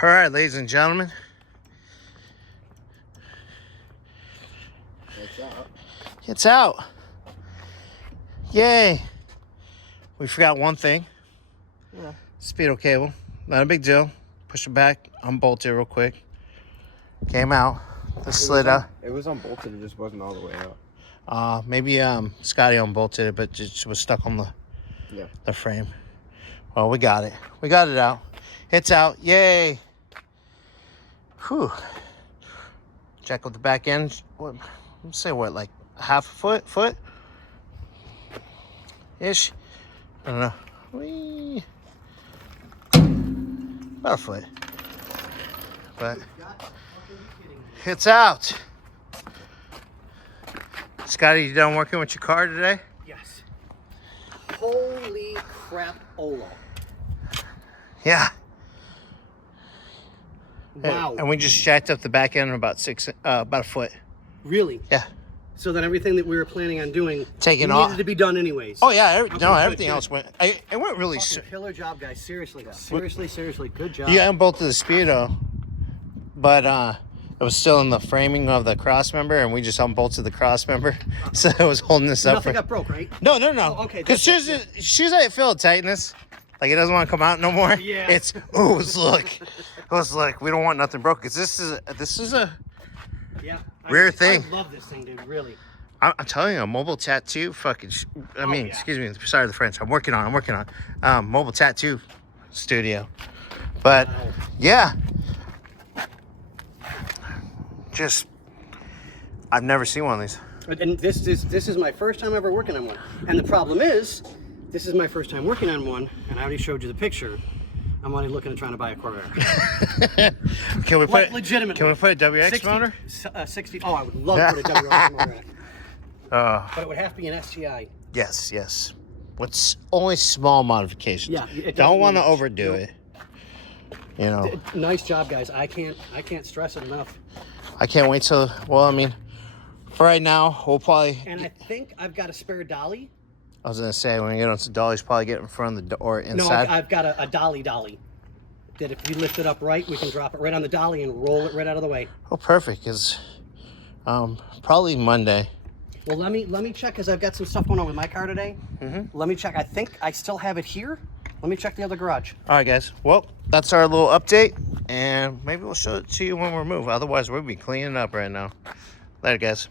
All right, ladies and gentlemen. It's out. It's out. Yay. We forgot one thing. Yeah. Speedo cable. Not a big deal. Push it back. Unbolt it real quick. Came out. The slid out. It was unbolted. It just wasn't all the way out. Maybe Scotty unbolted it, but it was stuck on the frame. Well, we got it. We got it out. It's out. Yay. Whew. Check with the back end. What? Let's say what, like half a foot ish. I don't know. Whee. About a foot. But it's out. Scotty, you done working with your car today? Yes. Holy crap, Olo. Yeah. Wow. And we just jacked up the back end about a foot. Really? Yeah. So then everything that we were planning on doing off. needed to be done anyways. Oh yeah, everything good. else went. It went really. Killer job, guys. Seriously, seriously, good job. You unbolted the Speedo, but it was still in the framing of the cross member, and we just unbolted the cross member, so it was holding this up. Nothing got broke, right? No. Oh, okay. Because she's like feel tightness, like it doesn't want to come out no more. Yeah. It's let's look. We don't want nothing broke. Cause this is a Yeah. rare thing. I love this thing, dude. Really. I'm telling you, a mobile tattoo, excuse me, sorry the French. I'm working on mobile tattoo studio. But yeah, just I've never seen one of these. And this is my first time ever working on one. And the problem is, this is my first time working on one, and I already showed you the picture. I'm already looking at trying to buy a Corvair. Can we put legitimately? Can we put a WX 60, motor? 60. Oh, I would love to put a WX motor in it. But it would have to be an STI. Yes. What's only small modifications. Yeah. Don't want to overdo it. You know. Nice job, guys. I can't stress it enough. I can't wait till. Well, I mean, for right now, we'll probably. And I think I've got a spare dolly. I was gonna say when we get on some dollies, probably get in front of the door inside. No, I've got a dolly. That if we lift it up right, we can drop it right on the dolly and roll it right out of the way. Oh, perfect. Cause probably Monday. Well, let me check because I've got some stuff going on with my car today. Let me check. I think I still have it here. Let me check the other garage. All right, guys. Well, that's our little update, and maybe we'll show it to you when we move. Otherwise, we'll be cleaning up right now. Later, guys.